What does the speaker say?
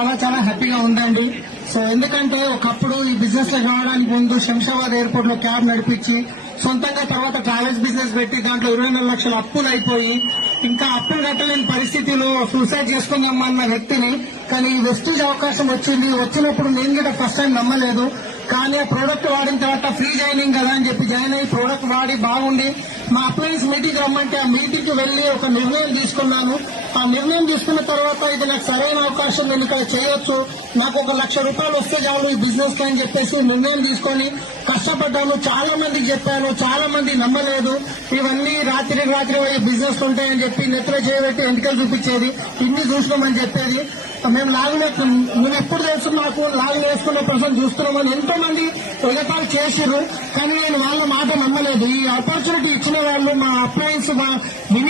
చాలా చాలా హ్యాపీగా ఉందండి. సో ఎందుకంటే ఒకప్పుడు ఈ బిజినెస్ లో రావడానికి ముందు శంషాబాద్ ఎయిర్పోర్ట్ లో క్యాబ్ నడిపించి సొంతంగా తర్వాత ట్రావెల్స్ బిజినెస్ పెట్టి దాంట్లో 24 లక్షల అప్పులు అయిపోయి ఇంకా అప్పులు కట్టలేని పరిస్థితిలో సూసైడ్ చేసుకుందామన్న వ్యక్తిని కానీ ఈ వెస్టేజ్ అవకాశం వచ్చినప్పుడు నేను కూడా ఫస్ట్ టైం నమ్మలేదు. కానీ ఆ ప్రోడక్ట్ వాడిన తర్వాత ఫ్రీ జాయినింగ్ కదా అని చెప్పి జాయిన్ అయ్యి ప్రోడక్ట్ వాడి బాగుండి మా అప్లయన్స్ మీటింగ్ రమ్మంటే ఆ మీటింగ్ కి వెళ్లి ఒక నిర్ణయం తీసుకున్నాను. ఆ నిర్ణయం తీసుకున్న తర్వాత ఇది నాకు సరైన అవకాశం, నేను ఇక్కడ చేయొచ్చు, నాకు ₹1,00,000 వస్తే చాలు ఈ బిజినెస్ కి అని చెప్పేసి నిర్ణయం తీసుకొని కష్టపడ్డాను. చాలా మందికి చెప్పాను, చాలా మంది నమ్మలేదు. ఇవన్నీ రాత్రి బిజినెస్ ఉంటాయని చెప్పి నెత్తిలో చేయబెట్టి ఎంటికలు చూపించేది, ఇన్ని చూసినామని చెప్పేది. మేము మేము ఎప్పుడు తెలుసు మాకు లాగిన్ వేసుకున్న పర్సన్ చూస్తున్నామని ఎంతో మంది ఎగతాలు చేసిర్రు. కానీ నేను వాళ్ళ మాట నమ్మలేదు. ఈ ఆపర్చునిటీ ఇచ్చిన వాళ్ళు మా అప్లయన్స్